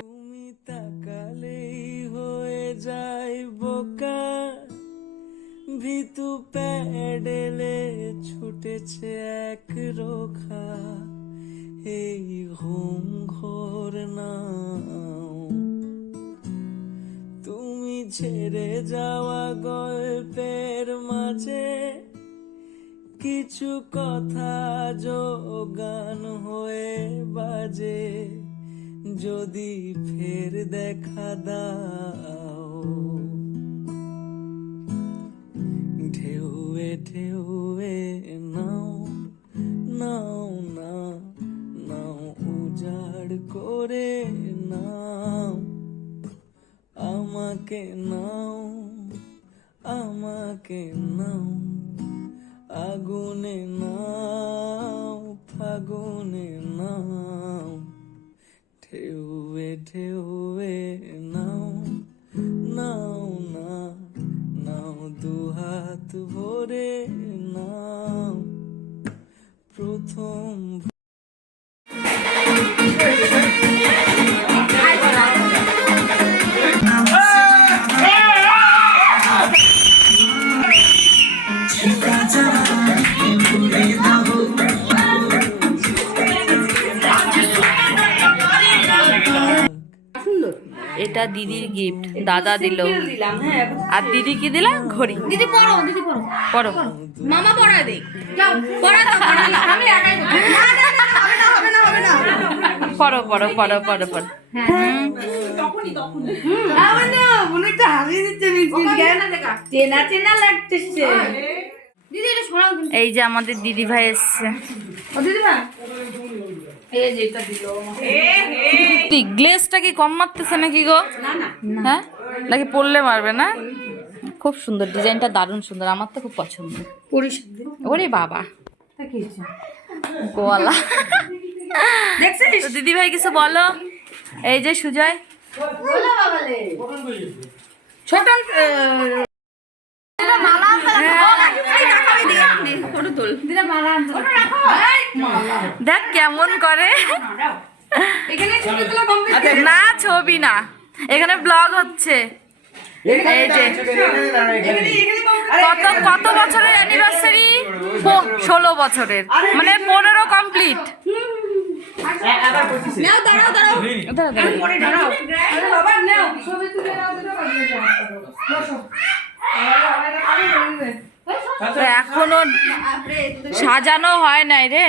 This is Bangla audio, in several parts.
তুমি তাকালেই হয়ে যায় বোকা, ভিতু প্যাডেলে ছুটেছে এক রোখা, এই ঘুম ঘোর নাও। তুমি ছেড়ে যাওয়া গল্পের মাঝে কিছু কথা যোগান হয়ে বাজে, যদি ফের দেখা দাও। ঢেউয়ে ঢেউয়ে নাও নাও না নাও, উজাড় করে নাও আমাকে, নাও আমাকে নাও, আগুনে নাও ফাগুনে নাও। ঢেউয়ে ঢেউয়ে নাও নাও না নাও, দুহাত ভরে নাও প্রথম। এটা দিদির গিফট, দাদা দিল। আর দিদি কি দিলা? ঘড়ি। দিদি পড়ো, দিদি পড়ো, পড়ো। মামা পড়ায় দে, যাও পড়া দাও, আমি একাই না না না, হবে না হবে না হবে না, পড়ো পড়ো পড়ো পড়ো পড়ো। তখনই আবার না অনেকটা হারিয়ে দিচ্ছে মিসমিস কেন দেখা চেনা চেনা লাগতেছে। দিদি এটা সরাও। এই যে আমাদের দিদি ভাই এসছে। ও দিদি ভাই এই যে এটা দিল। গ্লেজটা কি কম মারতেছে নাকি গো? না না হ্যাঁ, নাকি পড়লে মারবে না? খুব সুন্দর, ডিজাইনটা দারুণ সুন্দর, আমার তো খুব পছন্দ। ওরে বাবা গোয়ালা। দেখছিস দিদি ভাই কিছু বলো। এই যে সুজয় বলো বাবালে ছোট মালা ফটো তোল, দিদা মালা ফটো রাখো, দেখ কেমন করে। এখানে ছবি তোলা কমপ্লিট। না ছবি না, এখানে ব্লগ হচ্ছে। এই যে কত কত বছরের অ্যানিভার্সারি? 16 বছরের, মানে 15 কমপ্লিট। নাও দাঁড়াও দাঁড়াও পরে দাঁড়াও। আরে বাবা নাও ছবি তুলে নাও, দুটো করে বসো। তো এখনো সাজানো হয় নাই রে,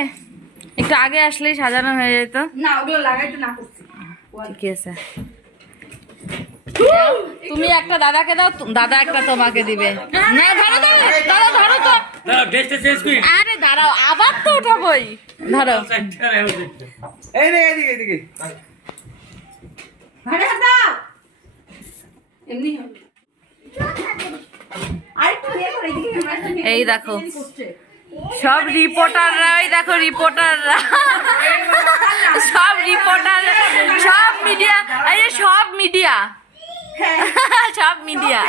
একটু আগে আসলেই সাজানো হয়ে যেত। না ওগুলো লাগাইতে না করছি। ঠিক আছে, তুমি একটা দাদাকে দাও, দাদা একটা তোমাকে দিবে। না ধরো তো দাদা, ধরো তো। আরে দাঁড়াও, আবার তো উঠাবোই, ধরো। এই রে এদিকে এদিকে ঘাড়ে হাত দাও, এমনি হবে। আরেকটু ইয়ে করে এদিকে ক্যামেরাটা নিয়ে। এই দেখো সব রিপোর্টাররা, এই দেখো রিপোর্টাররা, সব রিপোর্টার, সব মিডিয়া, এই যে সব মিডিয়া, সব মিডিয়া।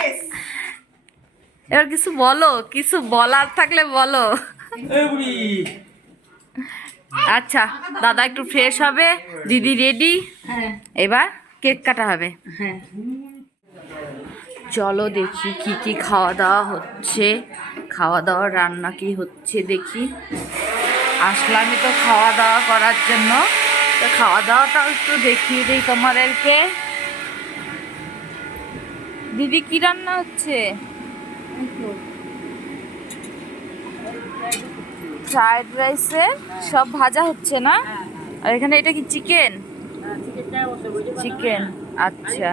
এবার কিছু বলো, কিছু বলার থাকলে বলো। আচ্ছা দাদা একটু ফ্রেশ হবে, দিদি রেডি, এবার কেক কাটা হবে। চলো দেখি কি কি খাওয়া দাওয়া হচ্ছে, খাওয়া দাওয়া রান্না কি হচ্ছে দেখি। আসলামই তো খাওয়া দাওয়া করার জন্য, তো খাওয়া দাওয়াটাও একটু দেখিয়ে দিই তোমাদেরকে। দিদি কি রান্না হচ্ছে? ফ্রাইড রাইসে সব ভাজা হচ্ছে না? আর এখানে এটা কি চিকেন? চিকেন, আচ্ছা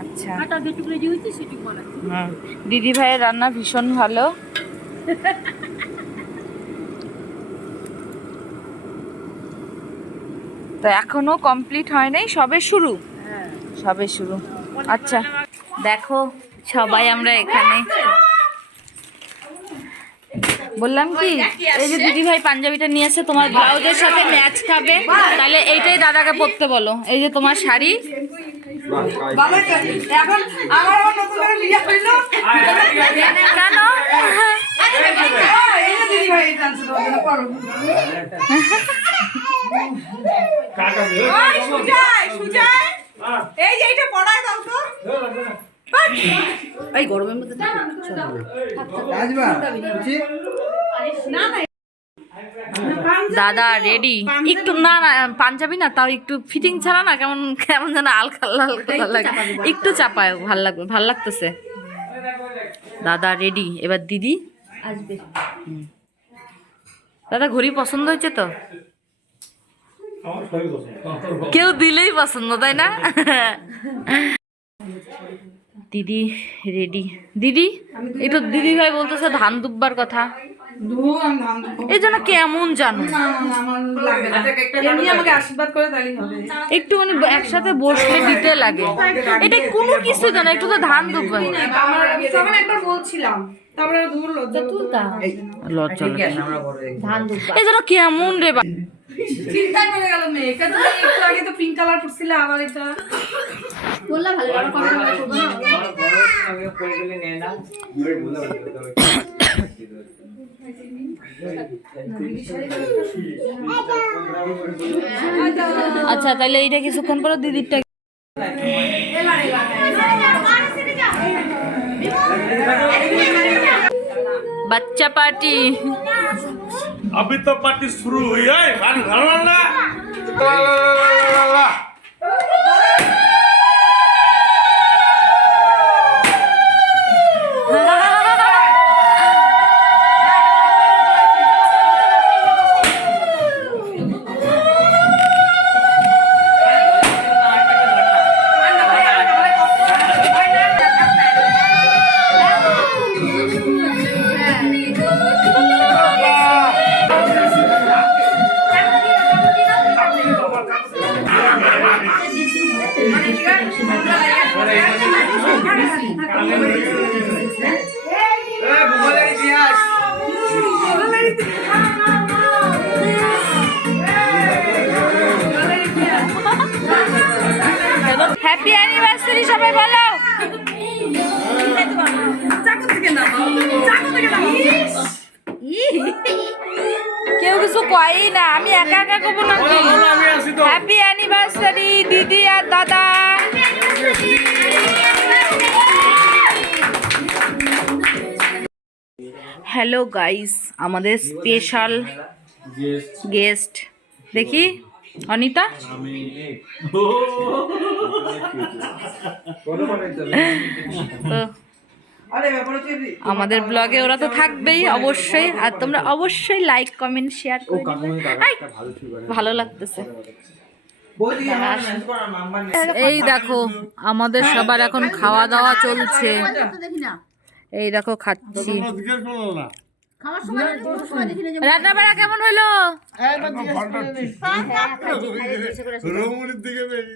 আচ্ছা। দিদি ভাইয়ের রান্না ভীষণ ভালো। তো এখনো কমপ্লিট হয় নাই, সবে শুরু, সবে শুরু। আচ্ছা দেখো সবাই আমরা এখানে, বললাম কি এই যে দিদি ভাই পাঞ্জাবিটা নিয়ে এসে তোমার ব্লাউজের সাথে ম্যাচ খাবে, তাহলে এইটাই দাদাকে পরতে বলো। এই যে তোমার শাড়ি, এখন আমার নতুন করে বিয়ে হইলো কেন? এই যে দিদি ভাই ডান্স করবে, ওই সুজয় এই যে এইটা পড়ায় দাও তো। এই গরমের মধ্যে না না দাদা রেডি একটু না না পাঞ্জাবি না তাও একটু ফিটিং ছাড়া না কেমন কেমন যেন আলকা লাগে একটু চাপায় ভাল লাগবে ভাল লাগতেছে দাদা রেডি এবার দিদি আসবে। দাদা ঘড়ি পছন্দ হয়েছে তো কেউ দিলেই পছন্দ তাই না দিদি রেডি দিদি একটু দিদি ভাই বলতেছে ধান দুব্বার কথা এই জন্য কেমন জানো এমনি আমাকে আশীর্বাদ করে তাহলেই হবে। একটু মানে একসাথে বসলে দিতে লাগে এটা কোনো কিছু জানো একটু তো ধান দুব্বার আমি তখন একবার বলছিলাম তারপরে দূর লজ্জা তুলতা লজ্জা ধান দুব্বার এই জন্য কেমন রে চিন্তা করে গেল মেয়ে একটু আগে তো পিঙ্ক কালার পড়ছিল আবার এটা বললা ভালো আবার কবে করব না আচ্ছা তাহলে এইটা কিছুক্ষণ পরে দিদিরটা बच्चा पार्टी अभी तो पार्टी शुरू हुई है হ্যাপি অ্যানিভার্সারি সবাই বলো কেউ কিছু কয়ই না আমি একা একা করবো নাকি হ্যাপি অ্যানিভার্সারি দিদি আর দাদা হ্যালো গাইস আমাদের স্পেশাল গেস্ট দেখি অনিতা তো আমাদের ব্লগে ওরা তো থাকবেই অবশ্যই আর তোমরা অবশ্যই লাইক কমেন্ট শেয়ার করে ভালো লাগতেছে এই দেখো আমাদের সবার এখন খাওয়া দাওয়া চলছে এই দেখো খাচ্ছি রান্না বাড়া কেমন হলো রমণীর দিকে বেশি